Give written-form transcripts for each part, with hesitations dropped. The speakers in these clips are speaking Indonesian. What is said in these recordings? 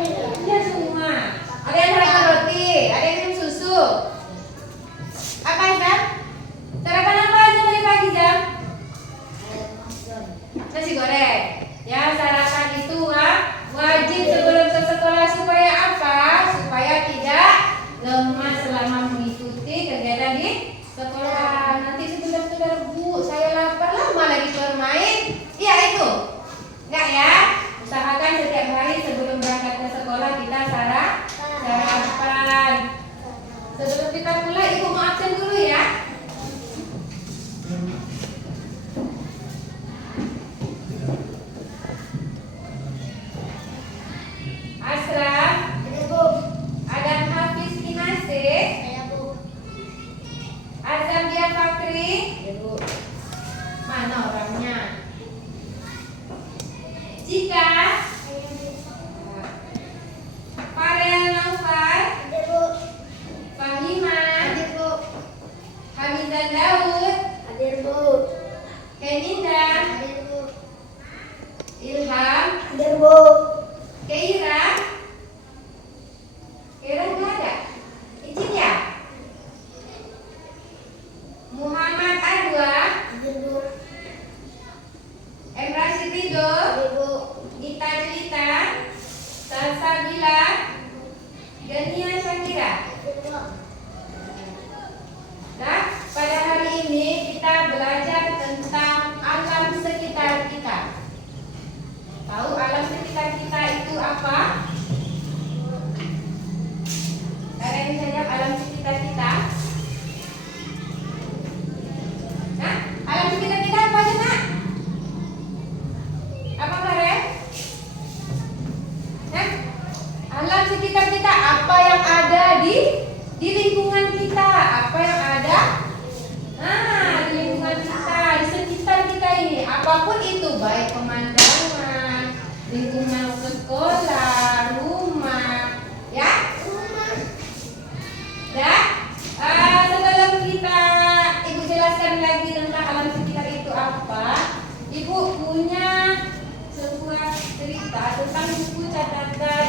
Iya semua. Ada yang sarapan roti, ada yang minum susu. Apa Jam? Sarapan apa aja tadi pagi Jam? Nasi goreng. Ya sarapan itu wajib sebelum ke sekolah supaya apa? Supaya tidak lemah selama mengikuti kegiatan di sekolah. Nanti sebentar Bu, saya lapar lama lagi bermain. Iya itu. Enggak ya? Usahakan setiap hari sebelum berangkat ke sekolah kita sarapan. Sebelum kita mulai Ibu mau absen dulu ya. Asraf, ada Bu. Adam Hafiz Kinase, ada Bu. Azam Dia Fakri, ada Bu. Mana orangnya? Jika Farel Naufal, ada Bu. Fahima, ada Bu. Hamizan Daud, ada Bu. Keninda, ada Bu. Ilham, ada Bu. Keira nggak ada? Izin ya? Muhammad Adwa, ada Bu. Emra Sirido, ada Bu. Gita Jelita, Salsabila, Gania Syakira. Nah, pada hari ini kita belajar tentang alam sekitar kita. Tahu alam sekitar kita itu apa? Ada yang bisa jawab alam sekitar kita? Nah, alam sekitar kita apa aja nak? Apa Karen? Nah, alam sekitar kita apa yang ada di lingkungan kita? Apa yang ada? Nah, di lingkungan kita, di sekitar kita ini, apapun itu, baik pemandangan, lingkungan sekolah, rumah, ya. Dan sebelum Ibu jelaskan lagi tentang alam sekitar itu apa, Ibu punya sebuah cerita tentang buku catatan,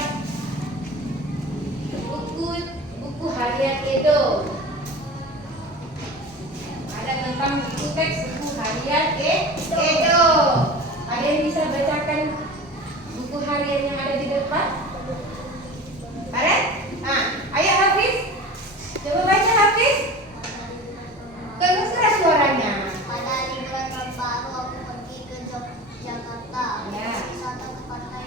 buku harian Edo. Ada tentang buku teks buku harian Edo. Ada yang bisa bacakan buku harian yang ada di depan? Ada? Nah, ayo Hafiz. Coba baca Hafiz. Keras suaranya. Pada liburan baru aku pergi ke Jakarta. Ya. Wisata ke pantai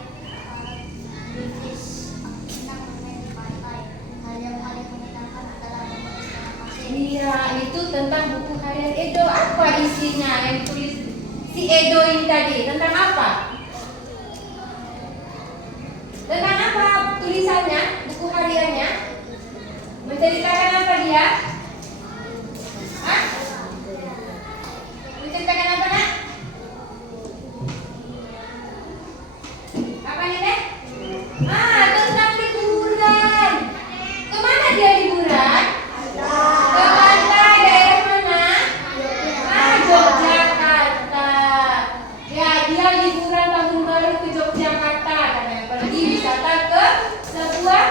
British. Aku senang bermain di pantai. Hal yang paling menyenangkan adalah menulis nama pasir. Iya, itu tentang buku harian Edo. Apa isinya yang tulis si Edo ini tadi? Tentang apa? Tentang apa tulisannya? Buku hariannya? Menceritakan apa dia? Hah? Menceritakan apa nak? Apa nih deh? Tentang liburan. Kemana dia liburan? Ke pantai daerah mana? Yogyakarta. Ya, dia liburan tahun baru ke Yogyakarta karena pergi wisata ke sebuah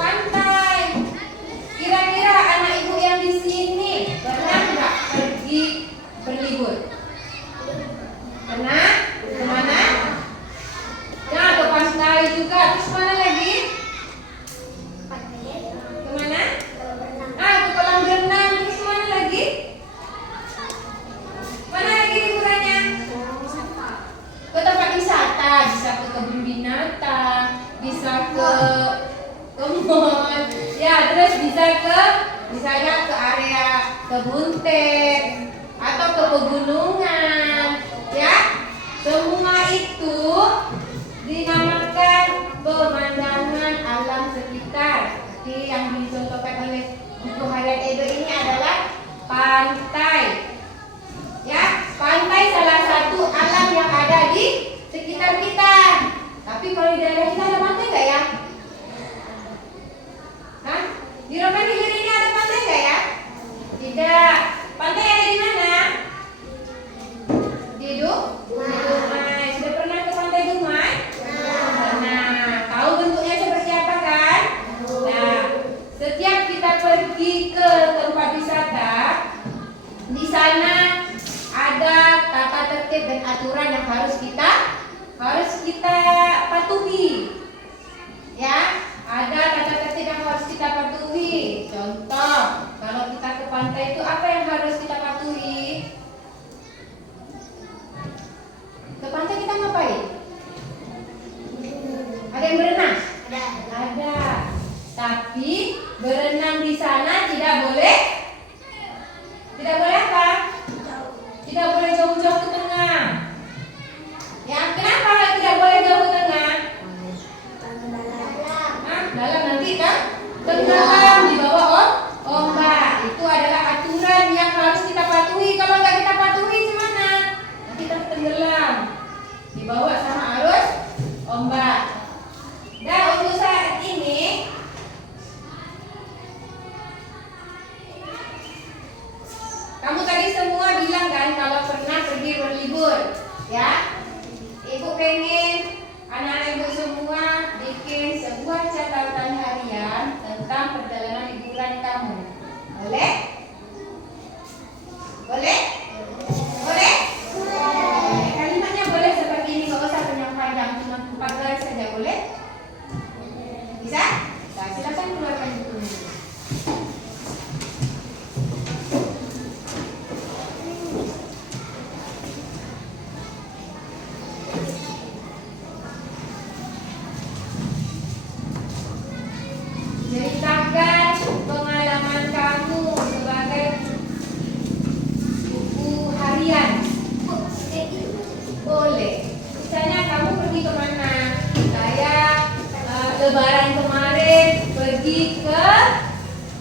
pantai. Kira-kira anak ibu yang di sini pernah nggak pergi berlibur? Pernah? Kemana? Ya, ke pantai juga. Terus mana lagi? Kemana? Ke kolam renang. Terus mana lagi? Mana lagi liburannya? Ke tempat wisata. Bisa ke kebun binatang, bisa ke mall. Ya, terus bisa ke misalnya ke area kebun teh atau ke pegunungan. Ya, semua itu dinamakan pemandangan alam sekitar. Seperti yang dicontohkan oleh buku harian Edo ini adalah pantai. Ya, pantai salah satu alam yang ada di sekitar kita. Tapi kalau di daerah kita ada pantai nggak ya? Hah? Di Rokan Hilir ini ada pantai nggak ya? Tidak. Pantai ada di mana? Di Dumai. Sudah pernah ke pantai Dumai? Nah, tahu bentuknya seperti pantai itu apa yang harus kita patuhi? Ke pantai kita ngapain? Ada yang berenang? Ada. Tapi berenang di sana tidak boleh. Tidak boleh apa? Tidak boleh jauh-jauh ke tengah. Ya, kenapa tidak boleh jauh ke tengah? Dalam nanti kan tenggelam di bawah ombak. Itu adalah aturan yang harus kita patuhi. Kalau nggak kita patuhi gimana? Nanti kita tenggelam dibawa sama arus ombak. Dan untuk saat ini kamu tadi semua bilang kan kalau pernah pergi berlibur, ya? Ibu pengen anak-anak ibu semua bikin sebuah catatan harian tentang perjalanan liburan kamu. Boleh? Boleh? Boleh? Kalimatnya boleh seperti ini, nggak usah panjang-panjang, cuma 4 garis saja, boleh? Bisa? Nah, silakan keluarkan bukunya. Ceritakan pengalaman kamu sebagai buku harian. Boleh. Misalnya kamu pergi kemana? Saya Lebaran kemarin pergi ke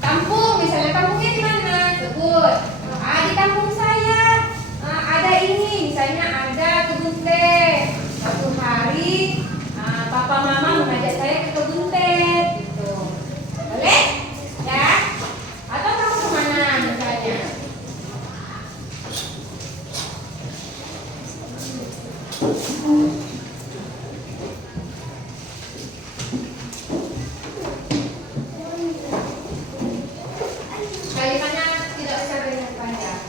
kampung. Misalnya kampungnya di mana? Sebut. Di kampung saya ada ini. Misalnya ada kebun teh. Satu hari papa mama mengajak saya ke kebun teh. Gitu. Boleh? Ya? Atau kamu kemana misalnya? Kalimatnya tidak usah banyak panjang.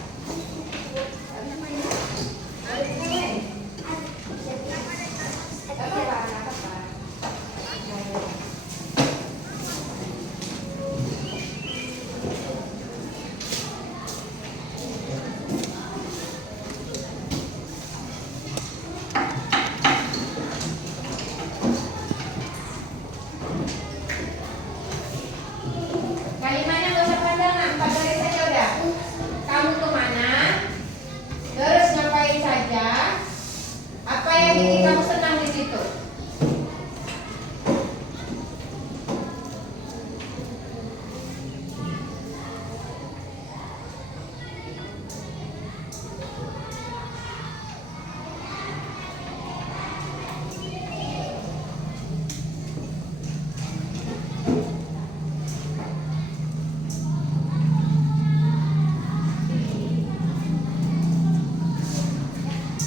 Kalimatnya nggak usah panjang, 4 garis saja udah. Kamu kemana? Terus ngapain saja? Apa yang bikin kamu senang di situ?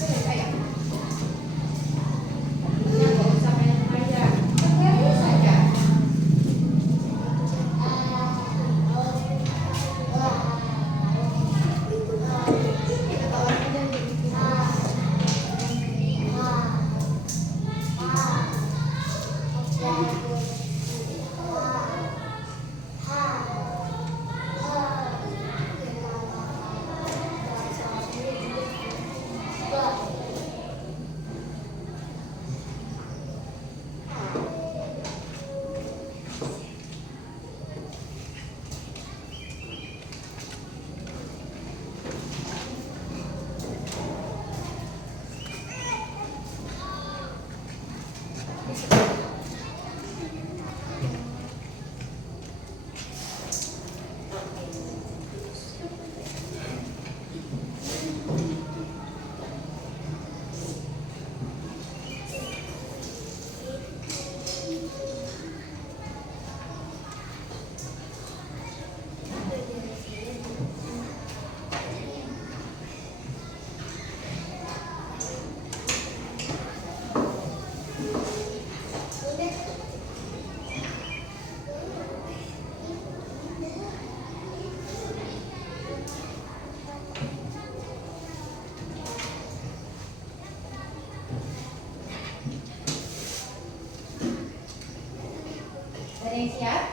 Boleh sayang? Ya, nggak usah panjang-panjang. 4 garis saja. Ada yang siap?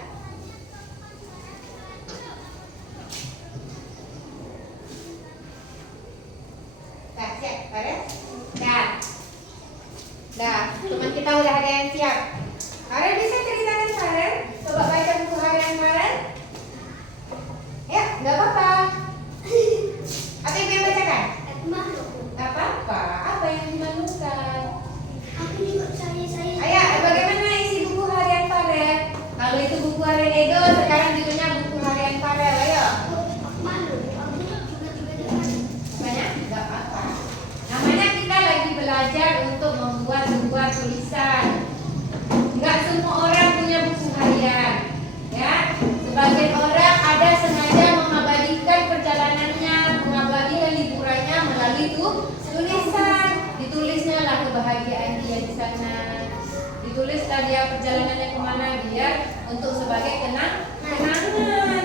kemana biar untuk sebagai kenangan.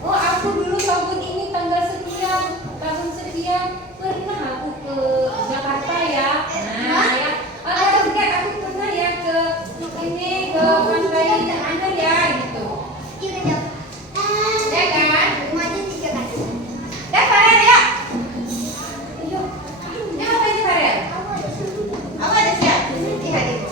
Oh, aku dulu tahun ini tanggal sekian, tahun sekian pernah aku ke Jakarta ya. Nah, ya. Aku pernah ya ke ini ke pantai Anyer ya gitu. Ya kan? Ya Farel ya. Ayo. Ya apa ini Farel? Apa ada siap? Lihat ibu.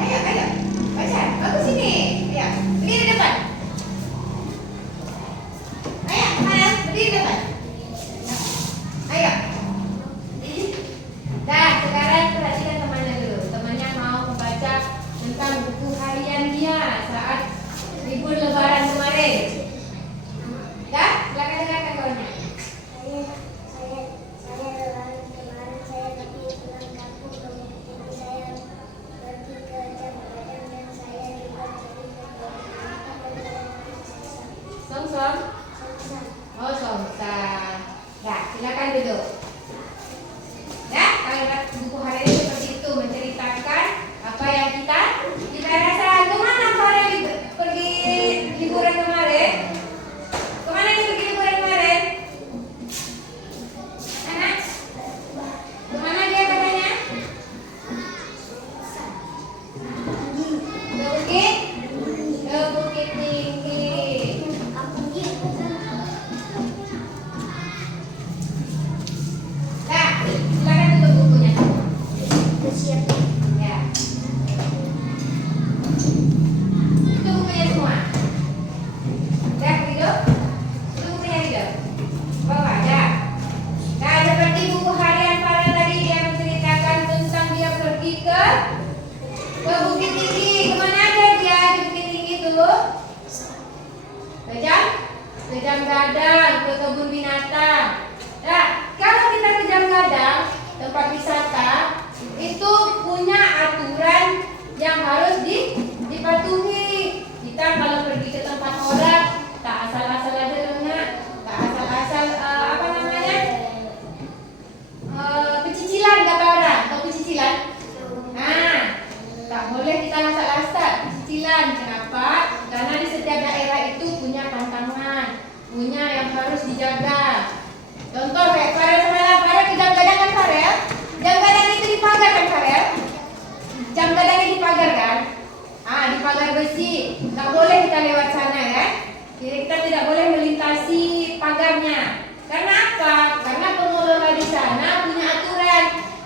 Ayo. Baca. Bagus sini. Ya. Berdiri depan. Ayo, Farel, berdiri depan. Ayo. Dah, sekarang perhatikan temannya dulu. Temannya mau membaca tentang buku harian dia saat libur lebaran kemarin. Dah, silakan dengarkan kawannya. Som. Oh, Somsan. Dah, silakan duduk. Ya, kalau buku harian seperti itu menceritakan apa yang kita rasa. Kemana Farel pergi liburan kemarin? Kemana dia pergi liburan kemarin? Anak? Kemana dia katanya? Ke Bukit? Ke Bukit Tinggi. Nah, silakan tutup bukunya. Ya. Itu bukunya semua. Dah, hidup. Itu bukunya hidup. Bawa, dah. Nah, seperti buku harian Farel tadi, dia menceritakan tentang dia pergi ke Bukit Tinggi. Kemana aja dia di Bukit Tinggi itu? Ke Jamgadang, ke kebun binatang. Nah, kalau kita ke Jamgadang, tempat wisata, itu punya aturan yang harus dipatuhi. Kita kalau pergi ke tempat orang, tak asal-asal aja nak, tak asal-asal apa namanya? Pecicilan kata orang, atau pecicilan. Nah, tak boleh kita asal-asal pecicilan. Kenapa? Karena di setiap daerah itu punya pantangan, punya yang harus dijaga. Contoh kayak Farel semalam, Farel ke Jamgadang kan Farel? Jamgadang itu dipagar kan Farel? Jamgadangnya dipagar kan? Dipagar besi. Tak boleh kita lewat sana ya. Kita tidak boleh melintasi pagarnya. Karena apa? Karena pengelola di sana punya aturan.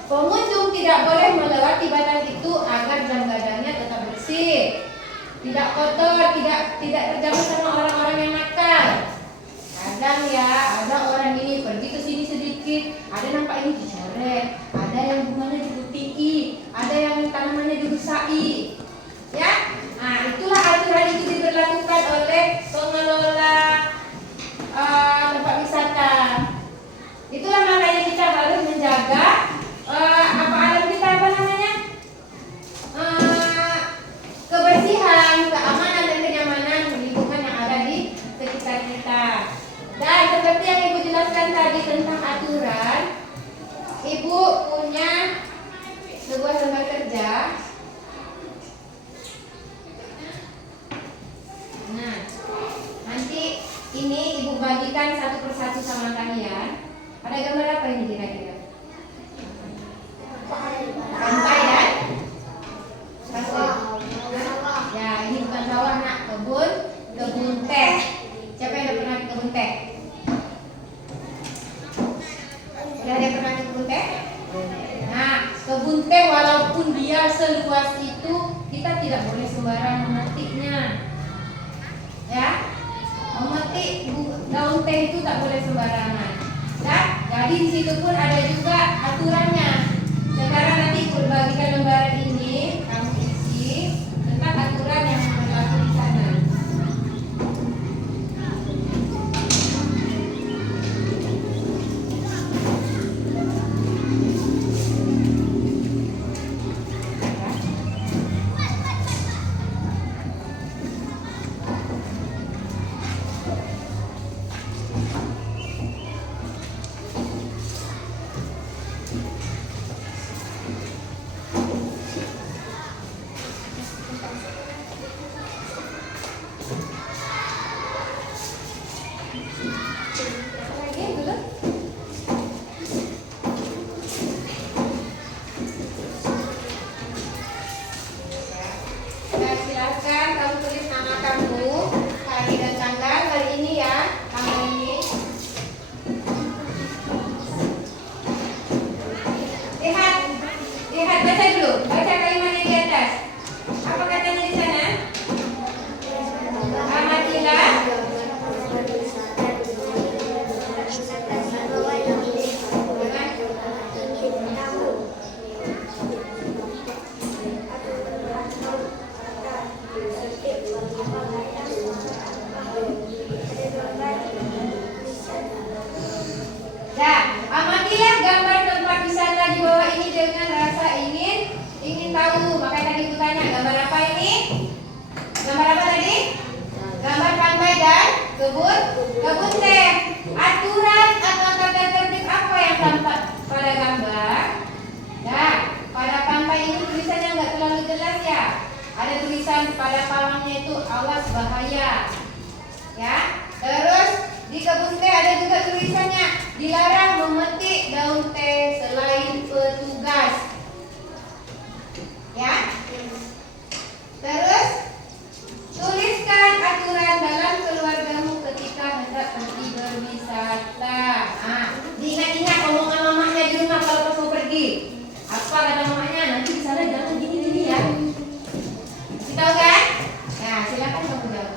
Pengunjung tidak boleh melewati batas itu agar Jamgadangnya tetap bersih, tidak kotor, tidak terganggu sama orang-orang yang nakal. Kadang ya, ada orang ini pergi ke sini sedikit, ada nampak ini dicoret, ada yang bunganya dibutiki, ada yang tanamannya dirusaki. Ya, nah itulah aturan itu diberlakukan oleh pengelola tempat wisata. Itulah makanya kita harus menjaga alam kita, kebersihan, keamanan dan kenyamanan lingkungan yang ada di sekitar kita. Dan seperti yang Ibu jelaskan tadi tentang aturan, Ibu punya sebuah lembar kerja. Nah, nanti ini Ibu bagikan satu persatu sama kalian. Ada gambar apa ini kira-kira? Pantai dan pasir. Ya, ini bukan sawah nak, kebun teh. Siapa yang udah pernah ke kebun teh? Udah ada pernah ke kebun teh? Nah, kebun teh walaupun dia seluas itu, kita tidak boleh sembarang memetiknya. Ya, memetik daun teh itu tak boleh sembarangan. Ya, jadi di situ pun ada juga aturannya. Sekarang nanti Ibu bagikan lembaran ini, kamu isi tentang aturan yang berlaku di sana. Apa lagi dulu? Nah, silakan kamu tulis nama kamu, hari dan tanggal hari ini ya, tanggal ini. Lihat, lihat baca dulu, baca kalimatnya di atas. Apa katanya di sana? Amatilah. Nah, amatilah gambar tempat wisata di bawah ini dengan rasa ingin tahu. Makanya tadi aku tanya, gambar apa ini? Gambar apa tadi? Gambar pantai dan kebun teh. Aturan atau tata tertib apa yang tampak pada gambar? Nah, pada pantai ini tulisannya nggak terlalu jelas ya. Ada tulisan pada pawangnya itu awas bahaya. Ya, terus di kebun teh ada juga tulisannya dilarang memetik daun teh selain petugas. Ya. Terus tuliskan aturan dalam keluargamu ketika hendak pergi berwisata. Nah, diingat-ingat omongan mamanya di rumah kalau pas mau pergi. Apa kata mamanya? Nanti di sana jangan gini-gini ya. Kasih tahu kan? Nah, silakan kamu jawab.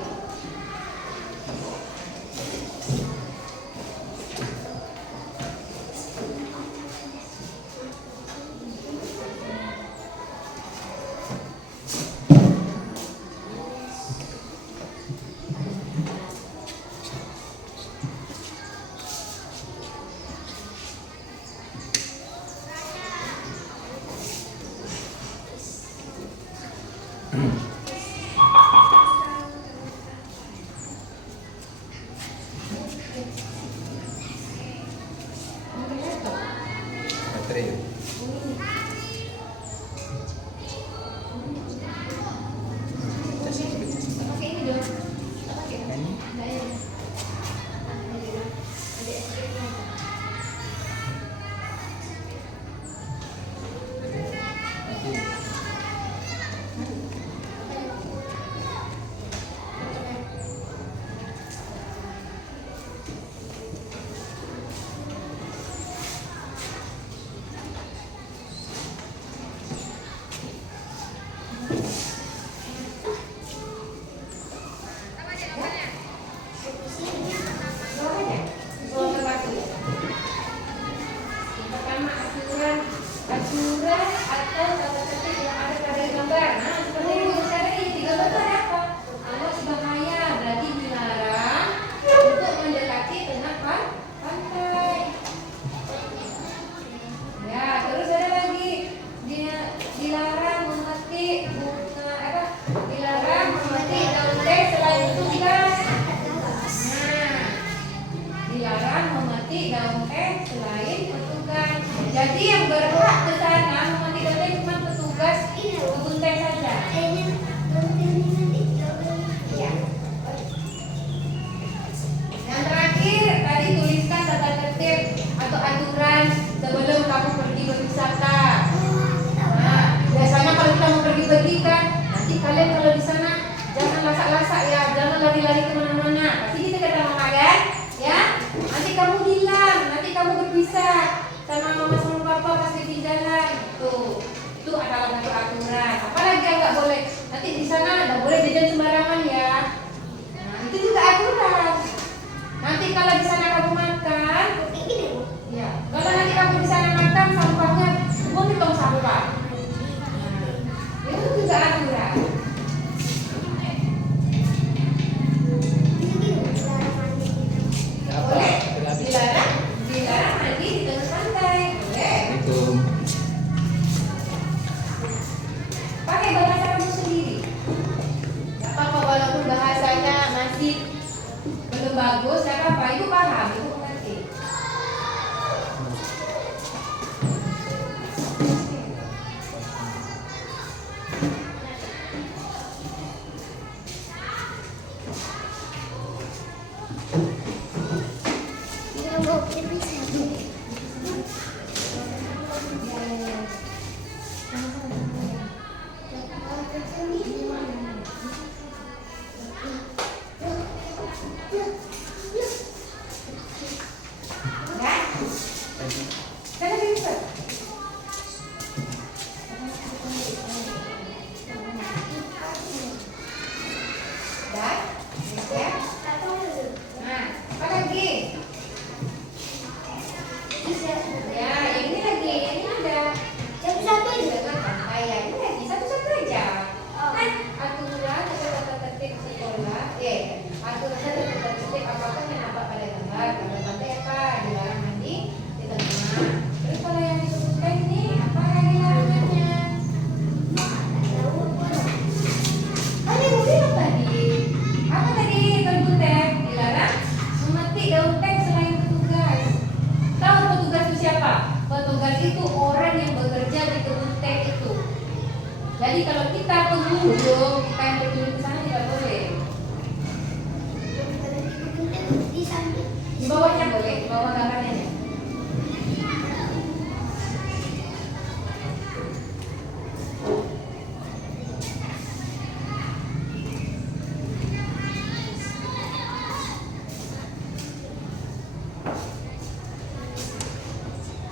Baterai. Pakai ini dong. Pakai. Ini? Nah, ya. Pertama, aturan atau tata tertib yang ada pada gambar. Nah, seperti yang saya ini di gambar itu ada apa? Awas bahaya, berarti dilarang untuk mendekati tengah pantai. Ya, terus ada lagi dilarang memetik bunga apa? Dilarang memetik daun teh selain petugas. Nah, dilarang memetik daun teh selain petugas. Jadi yang berhak ke sana memetik daun teh cuma petugas kebun teh saja. Ya. Yang terakhir tadi tuliskan tata tertib atau aturan sebelum kamu pergi berwisata. Nah, biasanya kalau kita mau pergi kan, nanti kalian kalau di sana jangan lasak-lasak ya, jangan lari-lari kemana-mana. Pasti kita kata mama kan, ya. Nanti kamu bilang, nanti kamu berpisah sama mama sama papa pas di jalan. Tuh, itu adalah satu aturan. Apalagi yang nggak boleh. Nanti di sana nggak boleh jajan sembarangan ya. Nah, itu juga aturan. Nanti kalau di sana kamu makan, ya, kalau nanti kamu di sana makan sampahnya buang tong sampah. Nah, itu juga aturan. Boleh? Dilarang mandi di tengah pantai. Boleh. Itu. Pakai bahasa kamu sendiri. Gak apa-apa walaupun bahasanya masih belum bagus, gak apa-apa. Ibu paham, ibu mengerti. daun teh selain petugas. Tahu petugas itu siapa? Petugas itu orang yang bekerja di kebun teh itu. Jadi kalau kita pengunjung, kita yang berkunjung ke sana tidak boleh. Di samping. Di bawahnya boleh, di bawah gambarnya.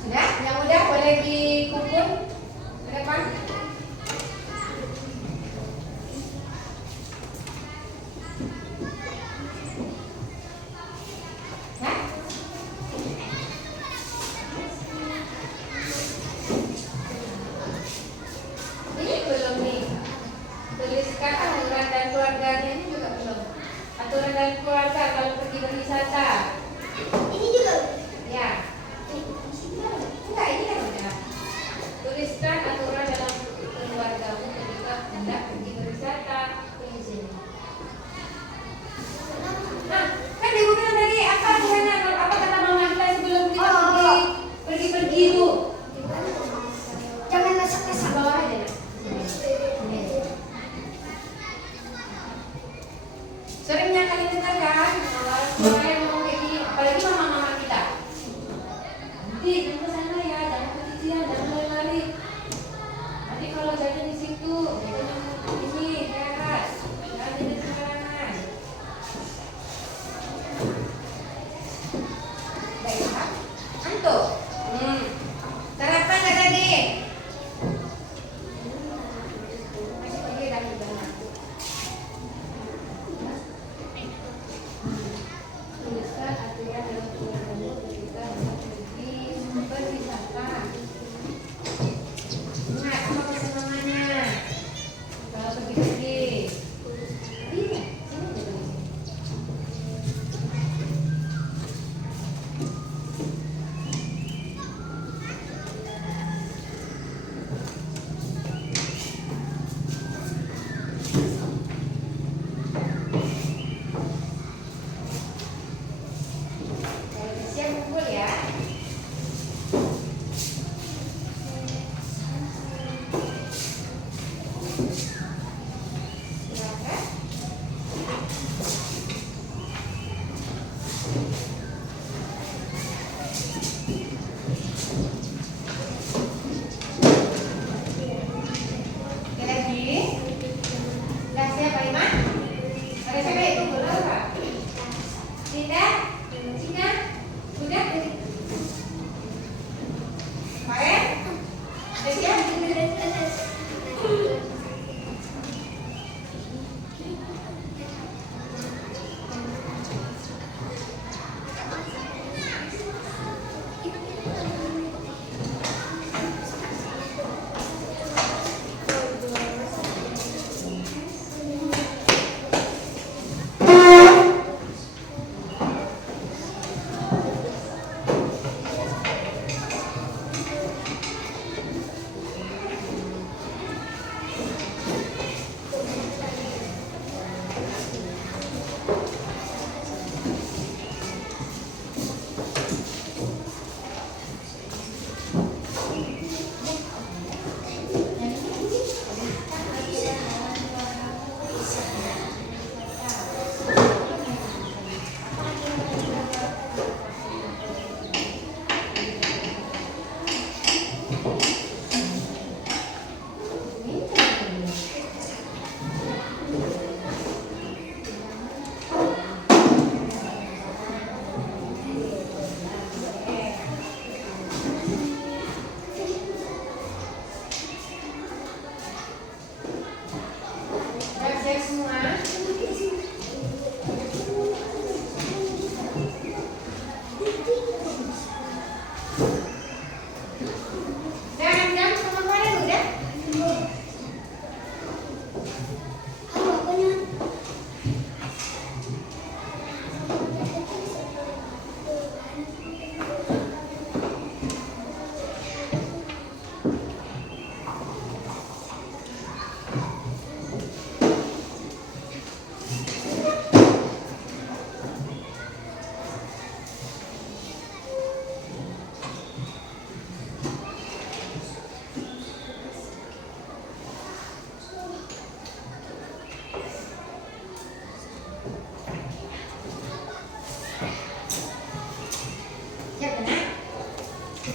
Sudah? Yang udah boleh dikumpul ke depan. Hah? Ini belum nih. Tuliskan aturan dan keluarganya ini juga belum. Aturan dan keluarga kalau pergi berwisata. Ini juga. Ya. Enggak, ini kan udah.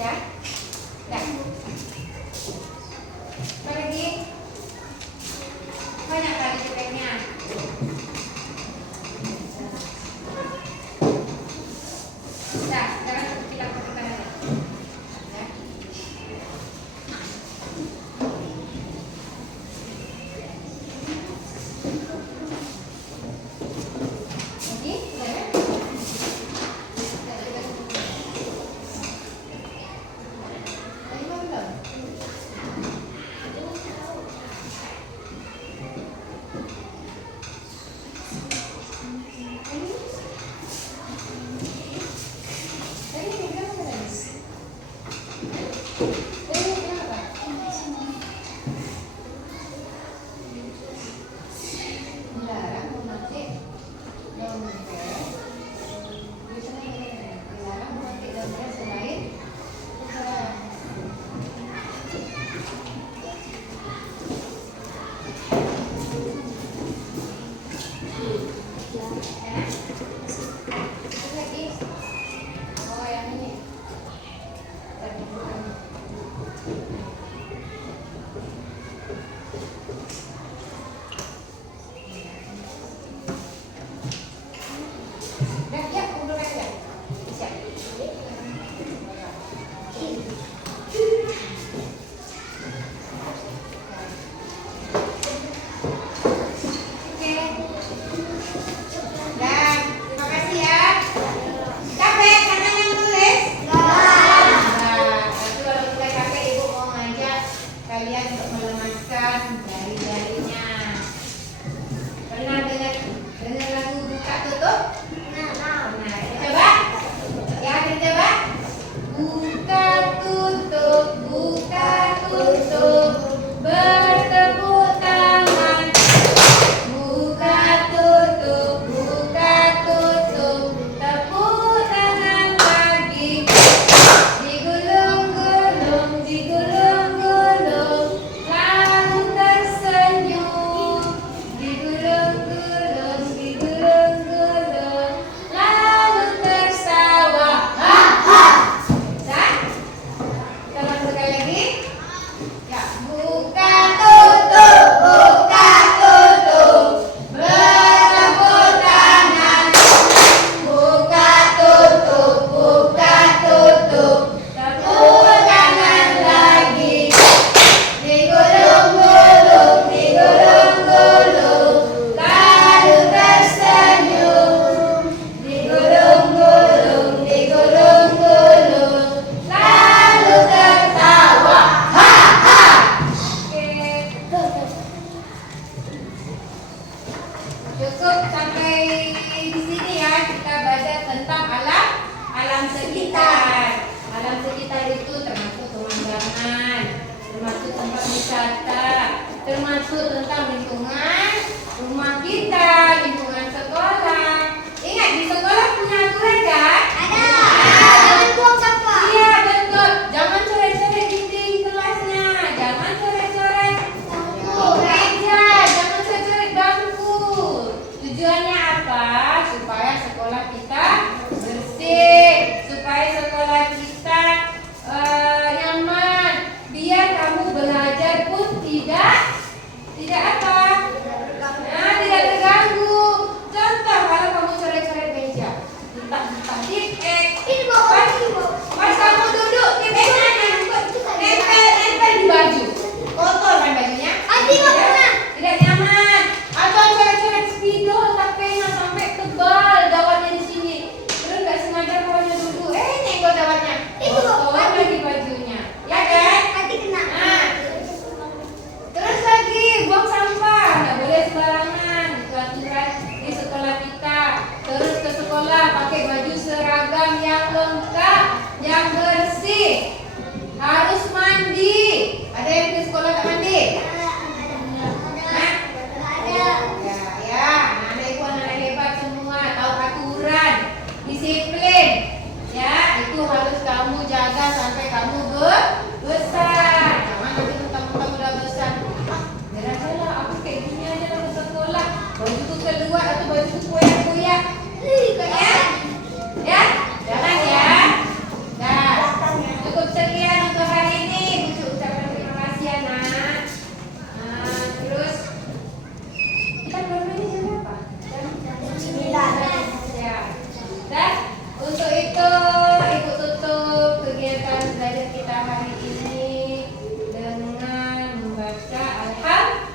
Dah? Dah? Apa lagi? Banyak kali cepetnya. Dah, sekarang kita pakai lagi. Dah. Lagi? Dah kan? Dah, kita tutup. Lagi belum?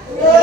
Oh,